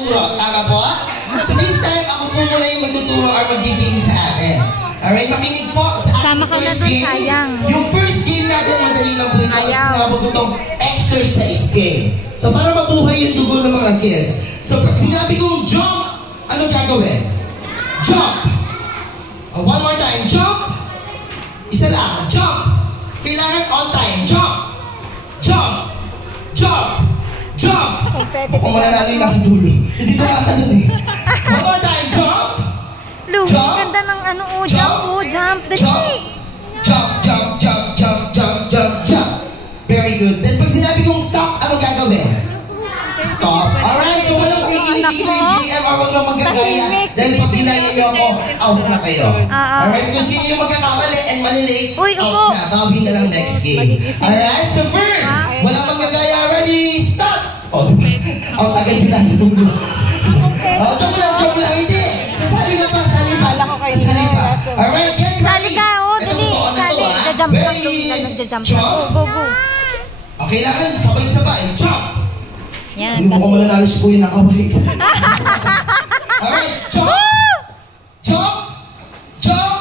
magtuturo. Tama po? So this time, ako po muna yung magtuturo or mag-game sa atin. Alright, makinig po sa ating first game. Yung first game natin, madali lang po ito kasi tinawag ko itong exercise game. So para mabuhay yung dugo ng mga kids. So pag sinabi kong jump, ano gagawin? Jump! One more time, jump! Isa lang, jump! Kailangan on time, jump! Jump! Jump! Jump! Kung mananalo yung nasa dulo. Hindi ko makatalon eh. One more time, jump! Jump! Ganda ng ano, jump! Jump! Jump! Jump! Jump! Jump! Jump! Jump! Jump! Jump! Very good. Then pag sinabi kong stop, ano gagawin? Stop. Alright, so walang makikinig kay GM or walang magkagaya. Dahil pag binaya niyo ako, out na kayo. Alright, kung sino yung magkakamali and malilate, out na. Bawi na lang next game. Alright, so first, walang magkagaya. Ready, stop! Oh, out agad yung nasa dulo. Oh, joke lang, hindi. Sasali ka pa, sali pa. Alright, get ready. Ito totoo na to, ha? Ready, jump. Okay lang, sabay-sabay, jump. Yan, hindi mo ko mananalo si Kuya nakabalik. Alright, jump! Jump! Jump!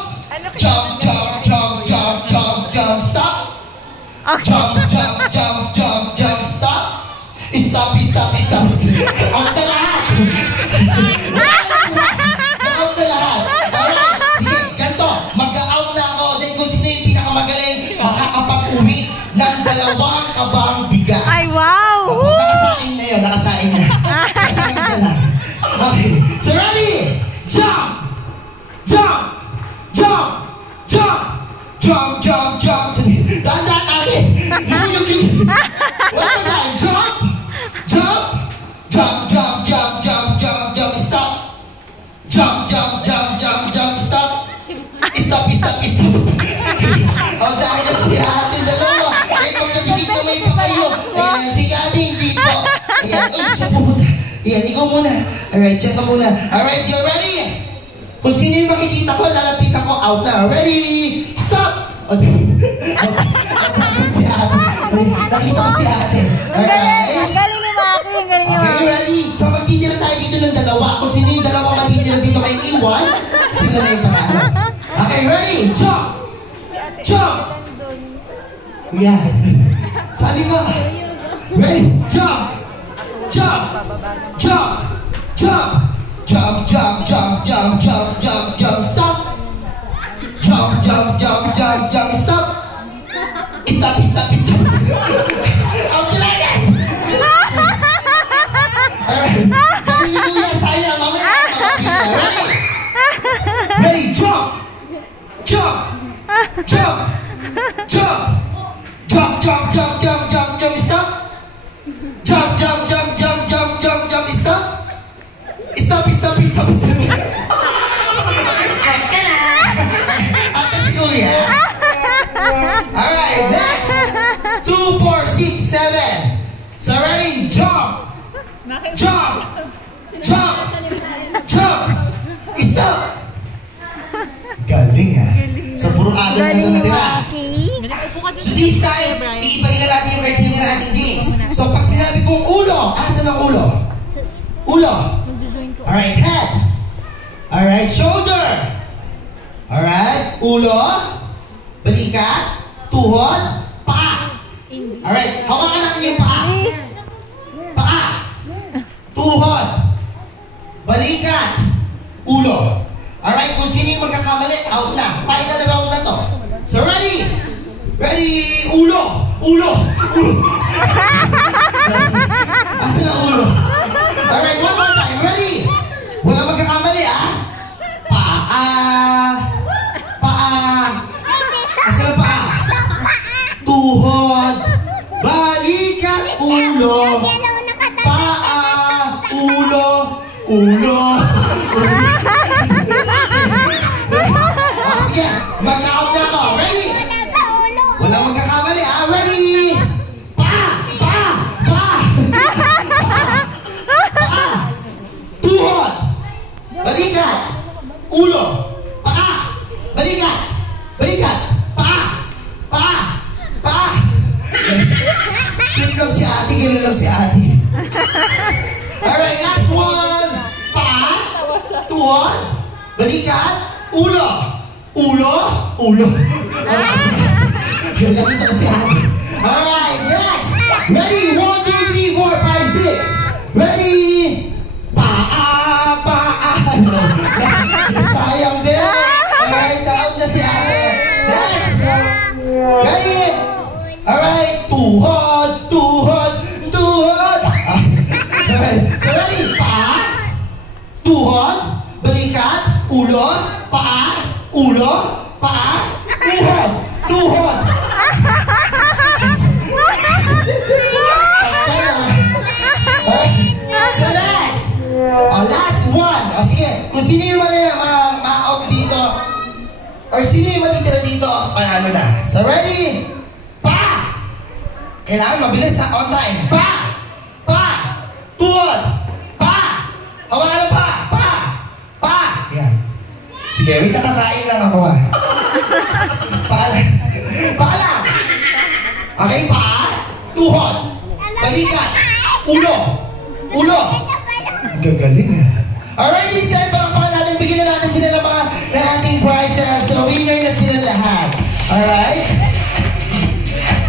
Jump, jump, jump, jump, jump, jump, stop! Jump, jump, jump, jump, jump, stop! Stop, stop, stop! Out na lahat! Out na lahat! Alright, sige, ganito, magka-out na ako. Then kung sino yung pinakamagaling, makakapag-uwi ng 2 kabang bigas. Ay, wow! Nakasain na yun, nakasain na. Nakasain ka lang. Okay, so ready? Jump! Jump! Jump! Jump! Jump, jump, jump! Dahan-dahan natin! One more time, jump! Jump! Jump, jump, jump, jump, jump, jump, stop! Jump, jump, jump, jump, jump, stop! Stop, stop, stop! O, dahil si ate dalawa. Eh, kung nagiging kamay pa kayo. Ayan, si ate hindi po. Ayan, siya pupunta. Ayan, ikaw muna. Alright, check ka muna. Alright, you ready? Kung sino yung makikita ko, lalapitan ko, out na. Ready? Stop! Okay. Si ate. Nakita ko si ate. Alright? Ang galing ni Maki, ang galing ni Maki. Okay, ready? So, magtitira tayo dito ng 2. Kung sino yung 2 matitira dito may iwan, sila na yung panalo. Okay, ready? Jump! Jump! Yeah. Sali ka. Ready? Jump! Jump! Jump! Jump! Jump, jump, jump, jump, jump, jump, jump, stop! Jump, jump, jump, jump, jump, stop! Stop, stop, stop! Out ka lang yan! Alright. Hindi mo yan, sayang. Mamaya makakita. Ready? Ready? Jump! Jump! Jump! Jump! Jump, jump, jump, jump, jump, jump, stop! Jump, jump, jump, jump, jump, jump, jump, stop! Stop, stop, stop, stop! Out ka na! Out na si Kuya! Alright, next! 2, 4, 6, 7! So ready? Jump! Jump! Jump! Jump! Stop! Galing ha! So puro agad na ito natira. So this time, iipagin na natin yung criteria na ating games. So pag sinabi kong ulo, asan ang ulo? Ulo. Alright, head. Alright, shoulder. Alright, ulo. Balikat. Tuhod. Paa. Alright, hawakan natin yung paa. Paa. Tuhod. Balikat. Ulo. Alright, kung sino yung magkakamali, out na. Final round na to. So ready? Ready? Ulo! Ulo! Ulo! Asan ang ulo? Alright, one more time. Ready? Walang magkakamali, ah? Paa! Paa! Asan ang paa? Tuhod! Balikat! Ulo! Paa! Ulo! Ulo! Sige, mag-out na ako. Ready? Walang magkakamali, ah? Ready? Pa! Pa! Pa! Pa! Tuhod! Balikat! Ulo! Paa! Balikat! Balikat! Paa! Paa! Paa! Sweet lang si ate, gano'n lang si ate. Alright, last one! tuhod, balikat, ulo. Ulo. Ganito kasi ate. Alright, next. Ready? 1, 2, 3, 4, 5, 6. Ready? Paa. Sayang din. Alright, taot na si ate. Next. Ready? Alright, tuhod. Alright, so ready? Paa, tuhod, balikat, ulo, paa, ulo, paa, tuhod. So next. Last one. Sige, kung sino yung ma-out dito, or sino yung matitira dito, panalo na. So ready? Pa! Kailangan mabilis ha, on time. Pa! Tuhod! Pa! Hawakan pa! Yan. Sige, wait, nakakain lang ako ha. Pala! Okay, pa! Tuhod! Balikat! Ulo! Gagaling ha. Alright, this time, palakpakan natin. Bigyan na natin sila ng mga ating prizes. So, winner na sila lahat. Alright?